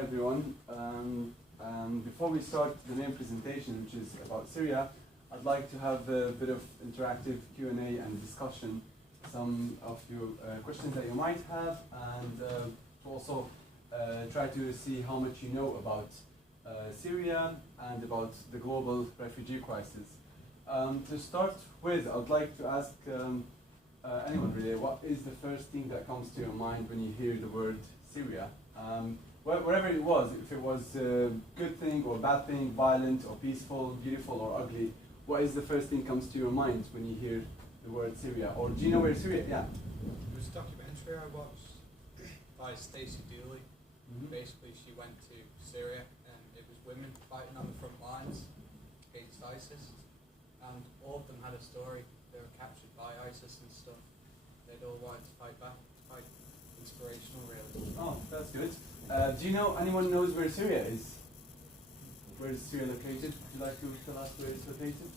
everyone. Before we start the main presentation, which is about Syria, I'd like to have a bit of interactive Q&A and discussion, some of your questions that you might have, and to also try to see how much you know about Syria and about the global refugee crisis. To start with, I'd like to ask anyone really, what is the first thing that comes to your mind when you hear the word Syria? Wherever it was, if it was a good thing or bad thing, violent or peaceful, beautiful or ugly, what is the first thing comes to your mind when you hear the word Syria? Or do you know where Syria? Yeah. There was a documentary I watched by Stacey Dooley. Basically, she went to Syria and it was women fighting on the front lines against ISIS, and all of them had a story. They were captured by ISIS and stuff. They'd all wanted to fight back. It's quite inspirational, really. Oh, that's good. Do you know, anyone knows where Syria is? Where is Syria located? Would you like to tell us where it's located?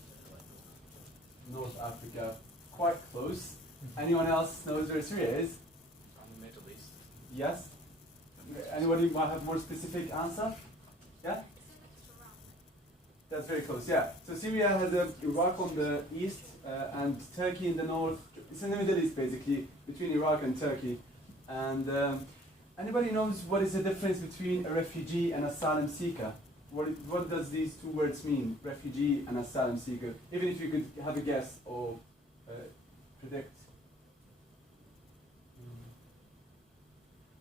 North Africa. Quite close. Anyone else knows where Syria is? From the Middle East. Yes? Anybody might have more specific answer? Yeah? That's very close, yeah. So Syria has Iraq on the east and Turkey in the north. It's in the Middle East, basically, between Iraq and Turkey. And anybody knows what is the difference between a refugee and asylum seeker? What does these two words mean, refugee and asylum seeker? Even if you could have a guess or predict.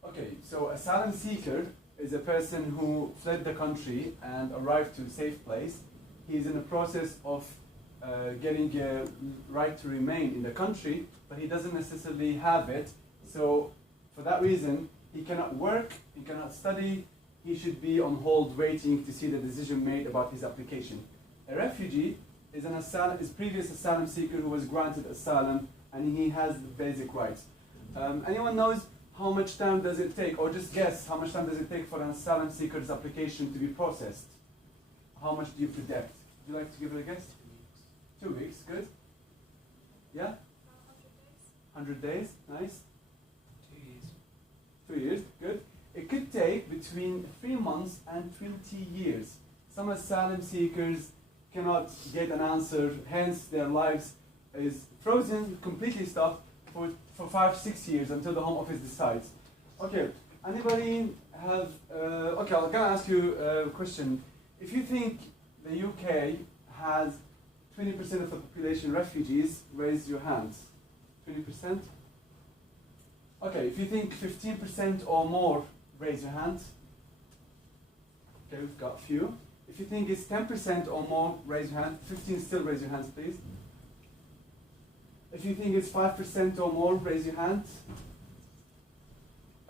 Okay, so asylum seeker is a person who fled the country and arrived to a safe place. He is in the process of getting a right to remain in the country, but he doesn't necessarily have it. So for that reason, he cannot work, he cannot study, he should be on hold waiting to see the decision made about his application. A refugee is is previous asylum seeker who was granted asylum and he has the basic rights. Anyone knows how much time does it take, or just guess how much time does it take for an asylum seeker's application to be processed? How much do you predict? Would you like to give it a guess? 2 weeks. 2 weeks, good. Yeah? 100 days, nice. 2 years. 2 years, good. It could take between 3 months and 20 years. Some asylum seekers cannot get an answer, hence their lives is frozen, completely stopped for 5-6 years until the Home Office decides. Okay, anybody have, okay, I'm gonna ask you a question. If you think the UK has 20% of the population refugees, raise your hands. 20%? Okay, if you think 15% or more, raise your hand. Okay, we've got a few. If you think it's 10% or more, raise your hand. 15, still raise your hands, please. If you think it's 5% or more, raise your hand.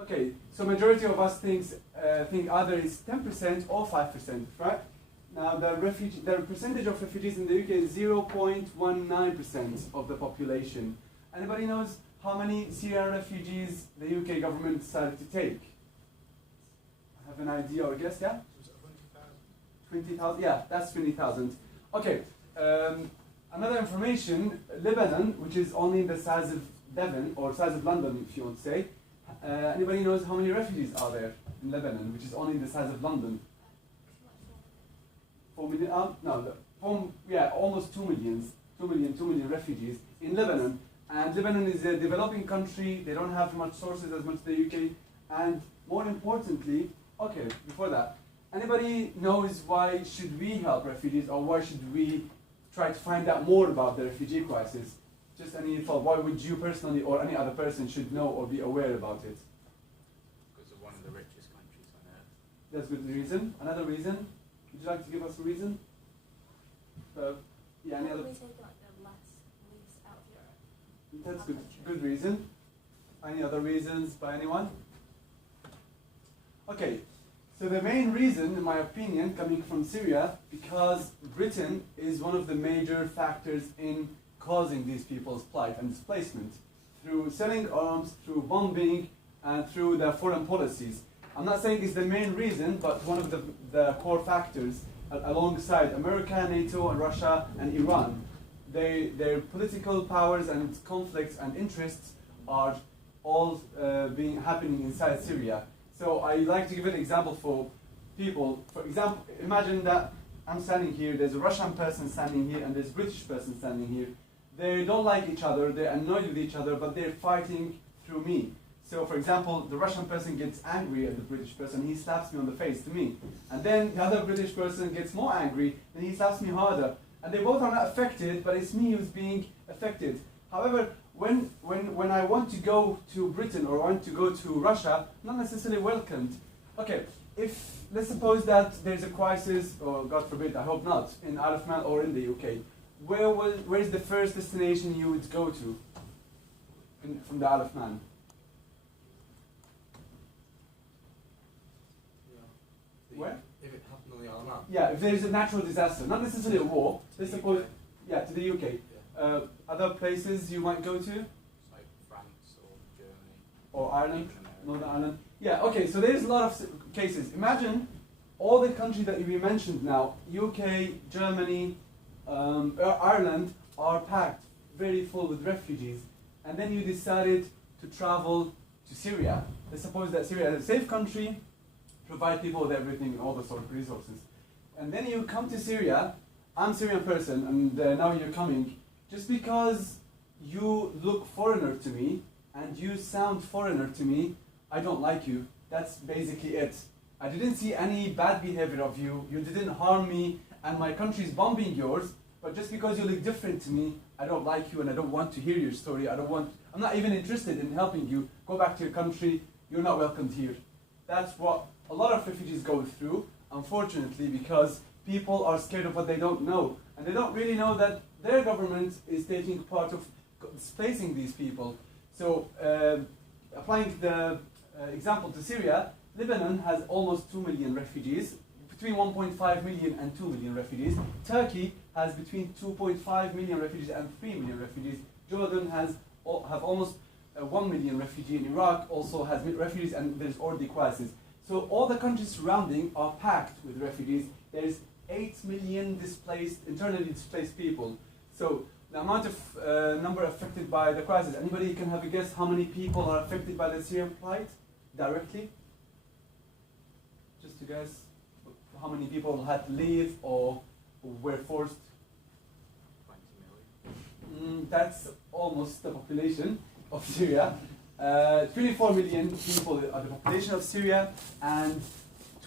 Okay, so majority of us think either it's 10% or 5%, right? Now the percentage of refugees in the UK is 0.19% of the population. Anybody knows how many Syrian refugees the UK government decided to take? Have an idea or guess, yeah? 20,000? Yeah, that's 20,000. Okay, another information, Lebanon, which is only the size of Devon, or size of London, if you want to say. Anybody knows how many refugees are there in Lebanon, which is only the size of London? 4 million? Yeah, almost 2 million refugees in Lebanon. And Lebanon is a developing country, they don't have much sources as much as the UK. And more importantly, okay, before that, anybody knows why should we help refugees, or why should we try to find out more about the refugee crisis? Just any thought, why would you personally or any other person should know or be aware about it? Because of one of the richest countries on earth. That's a good reason. Another reason? Would you like to give us a reason? Yeah, any other? That's good. Good reason. Any other reasons by anyone? Okay. So the main reason, in my opinion, coming from Syria, because Britain is one of the major factors in causing these people's plight and displacement through selling arms, through bombing, and through their foreign policies. I'm not saying it's the main reason, but one of the core factors alongside America, NATO, and Russia, and Iran. Their political powers and conflicts and interests are all happening inside Syria. So I like to give an example for people. For example, imagine that I'm standing here, there's a Russian person standing here, and there's a British person standing here. They don't like each other, they're annoyed with each other, but they're fighting through me. So for example, the Russian person gets angry at the British person, he slaps me on the face to me. And then the other British person gets more angry, and he slaps me harder. And they both are not affected, but it's me who's being affected. However, when I want to go to Britain or want to go to Russia, not necessarily welcomed. Okay, let's suppose that there's a crisis, or God forbid, I hope not, in Isle of Man or in the UK. Where's the first destination you would go to from the Isle of Man? Where? If it happened on the Isle of Man. Yeah, if there is a natural disaster, not necessarily a war. Let's suppose, yeah, to the UK. Yeah. Other places you might go to? It's like France or Germany. Or Ireland, Even America. Northern Ireland. Yeah, okay, so there's a lot of cases. Imagine all the countries that we mentioned now, UK, Germany, Ireland, are packed, very full with refugees. And then you decided to travel to Syria. Let's suppose that Syria is a safe country, provide people with everything, all the sort of resources. And then you come to Syria, I'm a Syrian person, and now you're coming. Just because you look foreigner to me, and you sound foreigner to me, I don't like you. That's basically it. I didn't see any bad behavior of you, you didn't harm me, and my country is bombing yours, but just because you look different to me, I don't like you and I don't want to hear your story. I'm not even interested in helping you. Go back to your country, you're not welcomed here. That's what a lot of refugees go through, unfortunately, because people are scared of what they don't know. And they don't really know that their government is taking part of displacing these people. So, applying the example to Syria, Lebanon has almost 2 million refugees, between 1.5 million and 2 million refugees. Turkey has between 2.5 million refugees and 3 million refugees. Jordan have almost 1 million refugees. In Iraq also has refugees, and there's already crisis. So all the countries surrounding are packed with refugees. There's 8 million internally displaced people. So the amount of number affected by the crisis, anybody can have a guess how many people are affected by the Syrian plight directly? Just to guess how many people had to leave or were forced? 20 million. That's almost the population of Syria. 24 million people are the population of Syria, and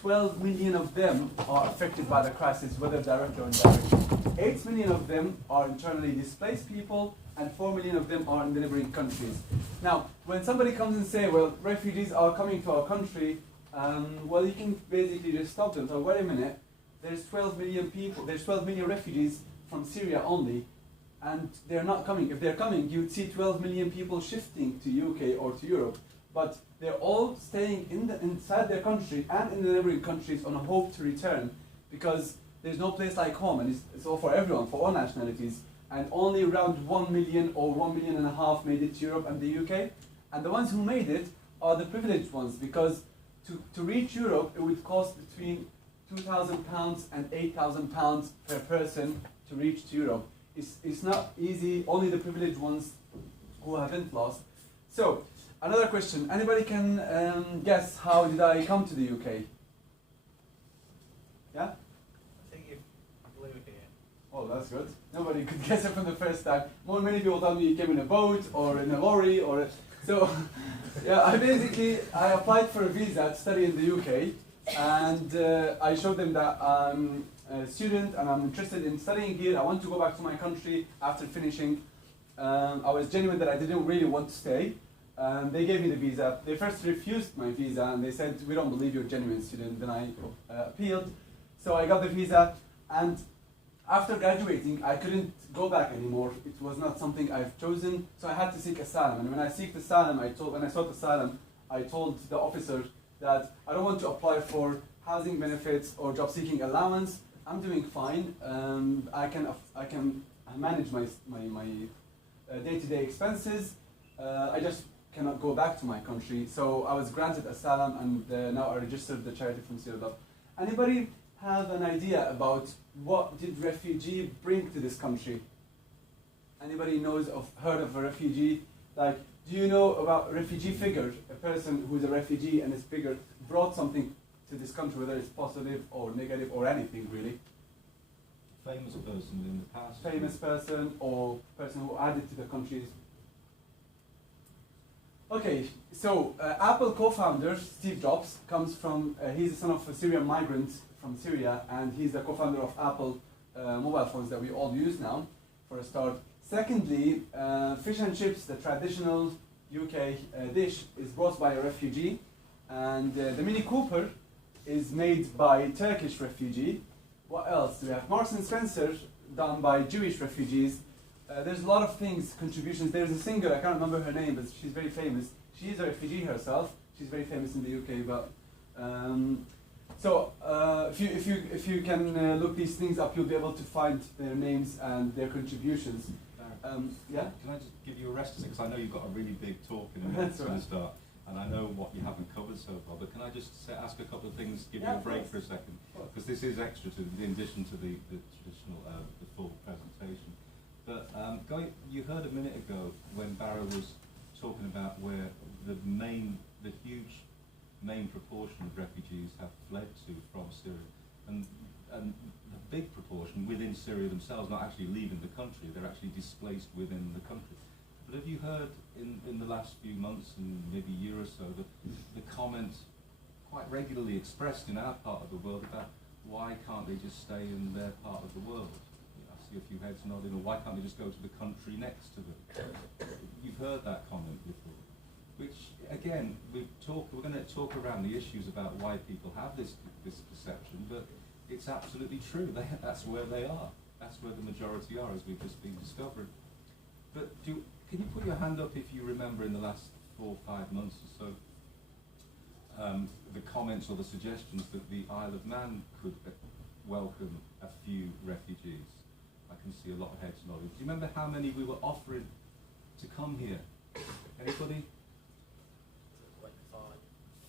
12 million of them are affected by the crisis, whether directly or indirectly. 8 million of them are internally displaced people, and 4 million of them are in the neighboring countries. Now, when somebody comes and says, well, refugees are coming to our country, well, you can basically just stop them. So wait a minute, there's 12 million people, there's 12 million refugees from Syria only, and they're not coming. If they're coming, you'd see 12 million people shifting to UK or to Europe. But they're all staying inside their country and in the neighboring countries on a hope to return, because there's no place like home, and it's all for everyone, for all nationalities. And only around 1 million or 1.5 million made it to Europe and the UK. And the ones who made it are the privileged ones, because to reach Europe, it would cost between £2,000 and £8,000 per person to reach to Europe. It's not easy, only the privileged ones who haven't lost. So, another question. Anybody can guess how did I come to the UK? Yeah? I think you flew here. Oh, that's good. Nobody could guess it from the first time. Many people tell me you came in a boat or in a lorry or so. Yeah, I applied for a visa to study in the UK, and I showed them that I'm a student and I'm interested in studying here. I want to go back to my country after finishing. I was genuine that I didn't really want to stay. They gave me the visa. They first refused my visa and they said, we don't believe you're a genuine student. Then I appealed. So I got the visa, and after graduating, I couldn't go back anymore. It was not something I've chosen, so I had to seek asylum. And when I sought asylum, I told the officer that I don't want to apply for housing benefits or job seeking allowance. I'm doing fine. I can manage my day-to-day expenses. I just cannot go back to my country. So I was granted asylum, and now I registered the charity from Syria. Anybody have an idea about what did refugee bring to this country? Anybody heard of a refugee? Like, do you know about refugee figure? A person who's a refugee and is brought something to this country, whether it's positive or negative or anything really. Famous person in the past. Famous person or person who added to the country's. Okay, so Apple co-founder Steve Jobs comes from, he's the son of a Syrian migrant from Syria, and he's the co-founder of Apple mobile phones that we all use now, for a start. Secondly, fish and chips, the traditional UK dish, is brought by a refugee, and the Mini Cooper is made by a Turkish refugee. What else? We have Marks and Spencer, done by Jewish refugees. There's a lot of things, contributions. There's a singer, I can't remember her name, but she's very famous. She is a refugee herself. She's very famous in the UK. But if you can look these things up, you'll be able to find their names and their contributions. Yeah. Can I just give you a rest because I know you've got a really big talk in a minute to start, and I know what you haven't covered so far. But can I just ask a couple of things, give you a break for a second, because this is extra to, in addition to the traditional, the full presentation. But you heard a minute ago when Barra was talking about where the huge main proportion of refugees have fled to from Syria, and the big proportion within Syria themselves not actually leaving the country, they're actually displaced within the country. But have you heard in the last few months and maybe a year or so the comment quite regularly expressed in our part of the world about why can't they just stay in their part of the world? I see a few heads nodding, or why can't they just go to the country next to them? You've heard that comment before, which again we're going to talk around the issues about why people have this perception, but it's absolutely true. That's where they are. That's where the majority are, as we've just been discovering. But can you put your hand up if you remember in the last 4 or 5 months or so the comments or the suggestions that the Isle of Man could welcome a few refugees? I can see a lot of heads nodding. Do you remember how many we were offering to come here? Anybody? Like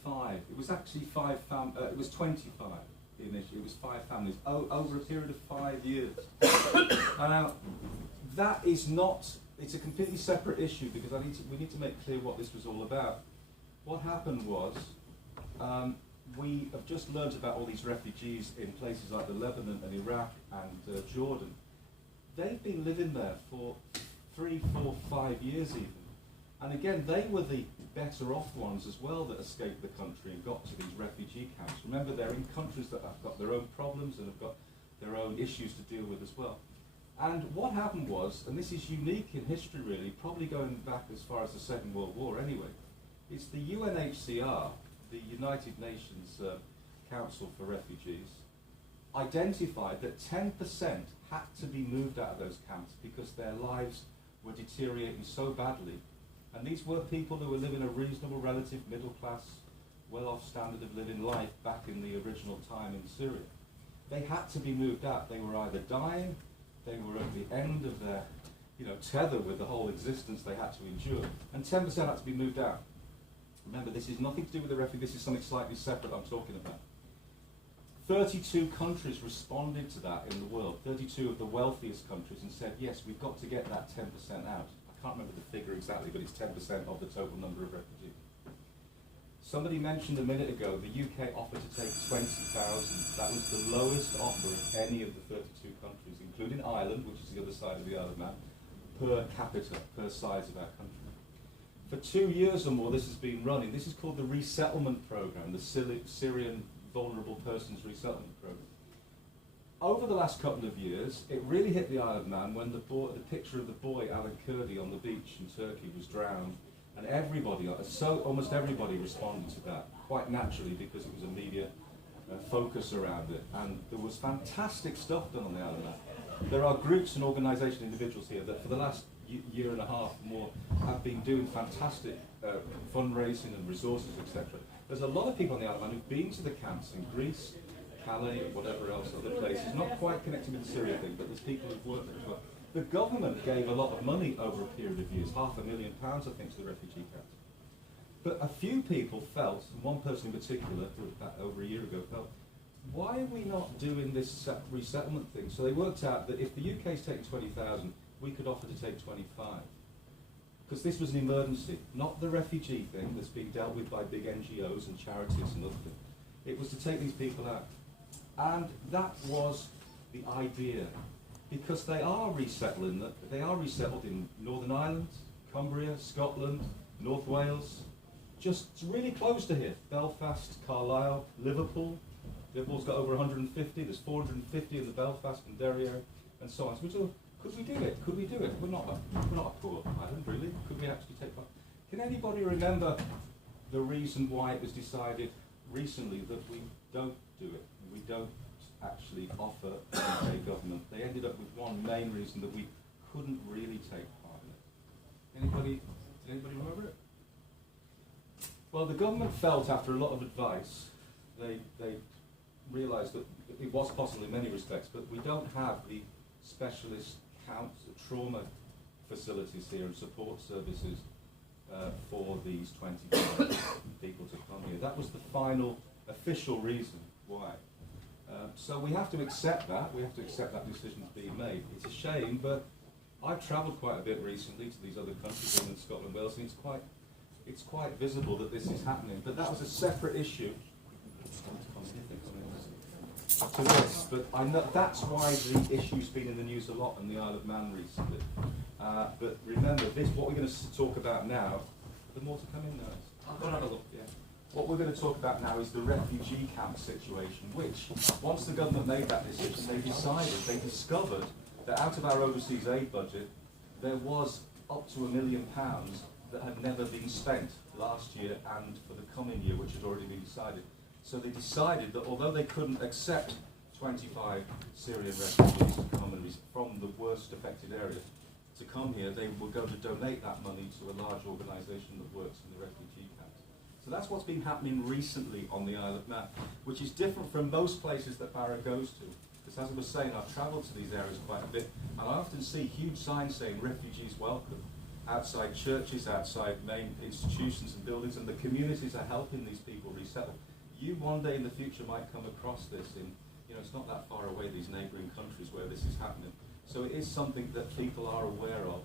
5. It was actually 5 it was 25 initially. It was 5 families over a period of 5 years. Now, that is not, it's a completely separate issue because we need to make clear what this was all about. What happened was, we have just learned about all these refugees in places like the Lebanon and Iraq and Jordan. They've been living there for 3, 4, 5 years even. And again, they were the better off ones as well that escaped the country and got to these refugee camps. Remember, they're in countries that have got their own problems and have got their own issues to deal with as well. And what happened was, and this is unique in history really, probably going back as far as the Second World War anyway, it's the UNHCR, the United Nations Council for Refugees, identified that 10% had to be moved out of those camps because their lives were deteriorating so badly. And these were people who were living a reasonable, relative, middle-class, well-off standard of living life back in the original time in Syria. They had to be moved out. They were either dying, they were at the end of their tether with the whole existence they had to endure, and 10% had to be moved out. Remember, this is nothing to do with the refugees, this is something slightly separate I'm talking about. 32 countries responded to that in the world, 32 of the wealthiest countries, and said, yes, we've got to get that 10% out. I can't remember the figure exactly, but it's 10% of the total number of refugees. Somebody mentioned a minute ago, the UK offered to take 20,000. That was the lowest offer of any of the 32 countries, including Ireland, which is the other side of the Isle of Man, per capita, per size of our country. For 2 years or more, this has been running. This is called the Resettlement Programme, the Syrian Vulnerable Persons Resettlement Programme. Over the last couple of years, it really hit the Isle of Man when the picture of the boy, Alan Kurdi, on the beach in Turkey was drowned, and everybody, almost everybody responded to that, quite naturally because it was a media focus around it. And there was fantastic stuff done on the Isle of Man. There are groups and organisations, individuals here that for the last year and a half more have been doing fantastic fundraising and resources, etc. There's a lot of people on the Isle of Man who've been to the camps in Greece, Calais, or whatever else, other places, not quite connected with the Syria thing, but there's people who've worked there as well. The government gave a lot of money over a period of years, £500,000 I think to the refugee camps. But a few people felt, and one person in particular, over a year ago, felt, why are we not doing this resettlement thing? So they worked out that if the UK's taking 20,000, we could offer to take 25. because this was an emergency, not the refugee thing that's being dealt with by big NGOs and charities and other things. It was to take these people out. And that was the idea, because they are resettled in Northern Ireland, Cumbria, Scotland, North Wales, just really close to here. Belfast, Carlisle, Liverpool. Liverpool's got over 150, there's 450 in the Belfast and Derry area, and so on. So we thought, could we do it? Could we do it? We're not a poor island, really. Could we actually take part? Can anybody remember the reason why it was decided recently that we don't do it? We don't actually offer the UK government. They ended up with one main reason, that we couldn't really take part in it. Anybody remember it? Well, the government felt, after a lot of advice, they realised that it was possible in many respects, but we don't have the specialist trauma facilities here and support services for these 25 people to come here. That was the final official reason why. So we have to accept that. We have to accept that decision is being made. It's a shame, but I've travelled quite a bit recently to these other countries, England, Scotland, Wales, and it's quite visible that this is happening. But that was a separate issue to this. But I know that's why the issue's been in the news a lot in the Isle of Man recently. But remember, what we're going to talk about now. The more to come in now. I'll go and have a look. Yeah. What we're going to talk about now is the refugee camp situation, which, once the government made that decision, they discovered that out of our overseas aid budget, there was up to £1 million that had never been spent last year and for the coming year, which had already been decided. So they decided that although they couldn't accept 25 Syrian refugees to come from the worst affected area to come here, they were going to donate that money to a large organisation that works in the refugee camps. So that's what's been happening recently on the Isle of Man, which is different from most places that Barra goes to. Because as I was saying, I've travelled to these areas quite a bit, and I often see huge signs saying refugees welcome outside churches, outside main institutions and buildings, and the communities are helping these people resettle. You one day in the future might come across this in, it's not that far away, these neighbouring countries where this is happening. So it is something that people are aware of.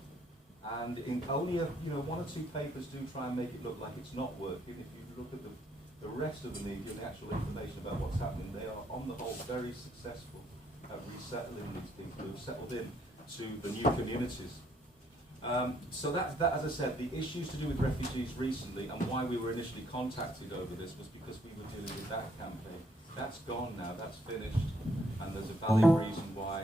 And in only one or two papers do try and make it look like it's not working. If you look at the rest of the media and the actual information about what's happening, they are on the whole very successful at resettling these people who've settled in to the new communities. So that, as I said, the issues to do with refugees recently and why we were initially contacted over this was because we were dealing with that campaign. That's gone now, that's finished, and there's a valid reason why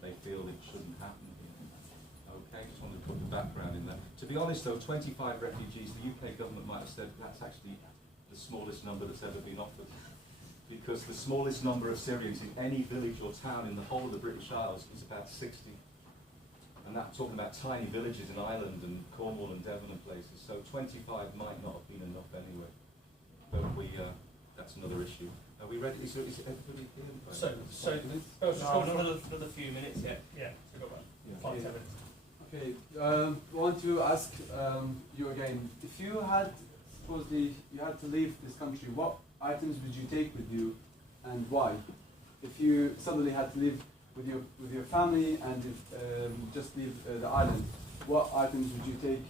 they feel it shouldn't happen here. Okay, just wanted to put the background in there. To be honest though, 25 refugees, the UK government might have said that's actually the smallest number that's ever been offered. Because the smallest number of Syrians in any village or town in the whole of the British Isles is about 60. And that's talking about tiny villages in Ireland and Cornwall and Devon and places. So 25 might not have been enough anyway. But that's another issue. Are we ready? Is everybody here? So another few minutes. Yeah. So go back. Yeah. 5-10 minutes. Okay, I want to ask you again, if you had, supposedly, you had to leave this country, what items would you take with you and why? If you suddenly had to live with your family and just leave the island, what items would you take?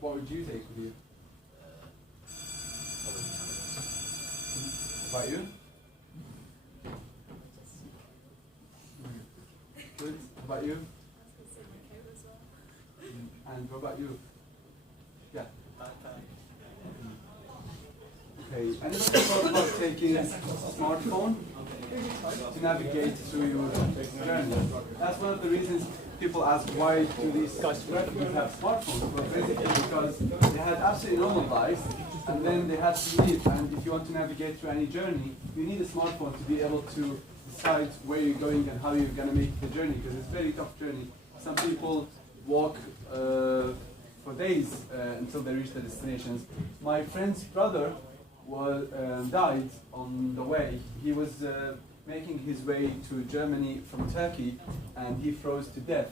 What would you take with you? About you? Good. About you? And what about you? Yeah. Okay. Anybody thought about taking a smartphone to navigate through your journey? That's one of the reasons people ask why do these refugees have smartphones? Well, basically because they had absolutely normal lives and then they had to leave. And if you want to navigate through any journey, you need a smartphone to be able to decide where you're going and how you're going to make the journey, because it's a very tough journey. Some people walk for days until they reach their destinations. My friend's brother died on the way. He was making his way to Germany from Turkey and he froze to death.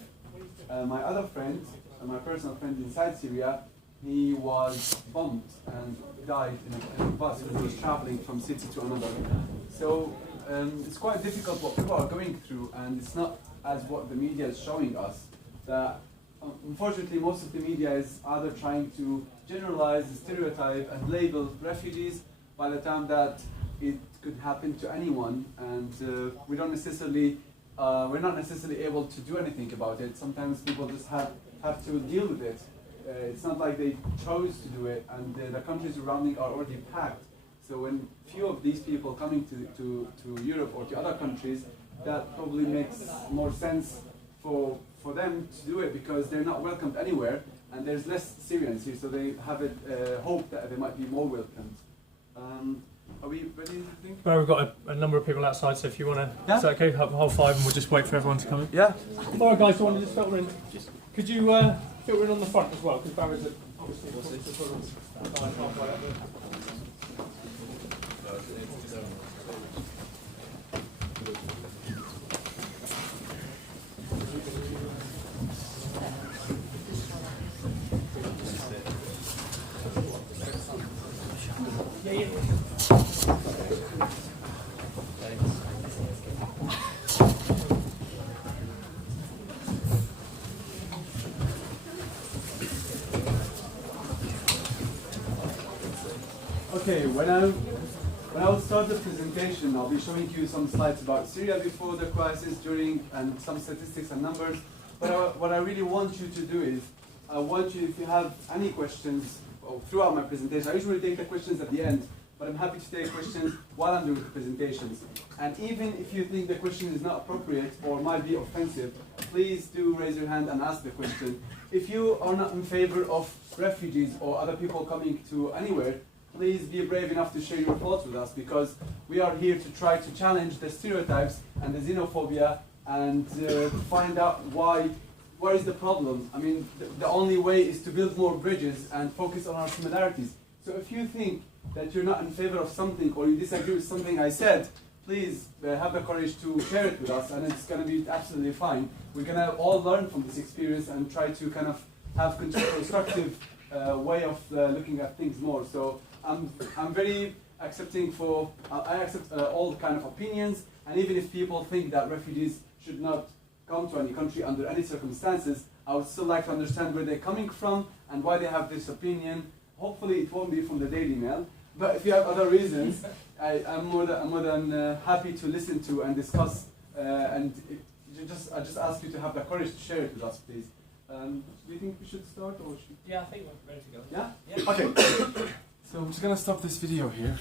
My other friend, my personal friend inside Syria, he was bombed and died in a bus when he was traveling from city to another. So it's quite difficult what people are going through, and it's not as what the media is showing us. That unfortunately most of the media is either trying to generalize, stereotype, and label refugees by the time that it could happen to anyone, and we're not necessarily able to do anything about it. Sometimes people just have to deal with it. It's not like they chose to do it, and the countries surrounding are already packed. So when few of these people coming to Europe or to other countries, that probably makes more sense for them to do it, because they're not welcomed anywhere, and there's less Syrians here, so they have hope that they might be more welcomed. Are we ready, I think? Well, we've got a number of people outside, so if you want to, is that okay? Have the whole 5, and we'll just wait for everyone to come in. Yeah. All right, guys, do you want to just filter in? Could you filter in on the front as well? Because Barry's obviously halfway up there. Okay, when I will start the presentation, I'll be showing you some slides about Syria before the crisis, during, and some statistics and numbers. But what I really want you to do is, I want you, if you have any questions throughout my presentation, I usually take the questions at the end, but I'm happy to take questions while I'm doing the presentations. And even if you think the question is not appropriate or might be offensive, please do raise your hand and ask the question. If you are not in favor of refugees or other people coming to anywhere, please be brave enough to share your thoughts with us, because we are here to try to challenge the stereotypes and the xenophobia and find out where is the problem. I mean, the only way is to build more bridges and focus on our similarities. So if you think that you're not in favor of something or you disagree with something I said, please have the courage to share it with us, and it's going to be absolutely fine. We're going to all learn from this experience and try to kind of have constructive way of looking at things more. So I'm very accepting for, I accept all kind of opinions, and even if people think that refugees should not come to any country under any circumstances, I would still like to understand where they're coming from and why they have this opinion. Hopefully it won't be from the Daily Mail, but if you have other reasons, I'm more than happy to listen to and discuss, and I just ask you to have the courage to share it with us, please. Do you think we should start, or should... Yeah, I think we're ready to go. Yeah? Yeah? Okay. So I'm just gonna stop this video here.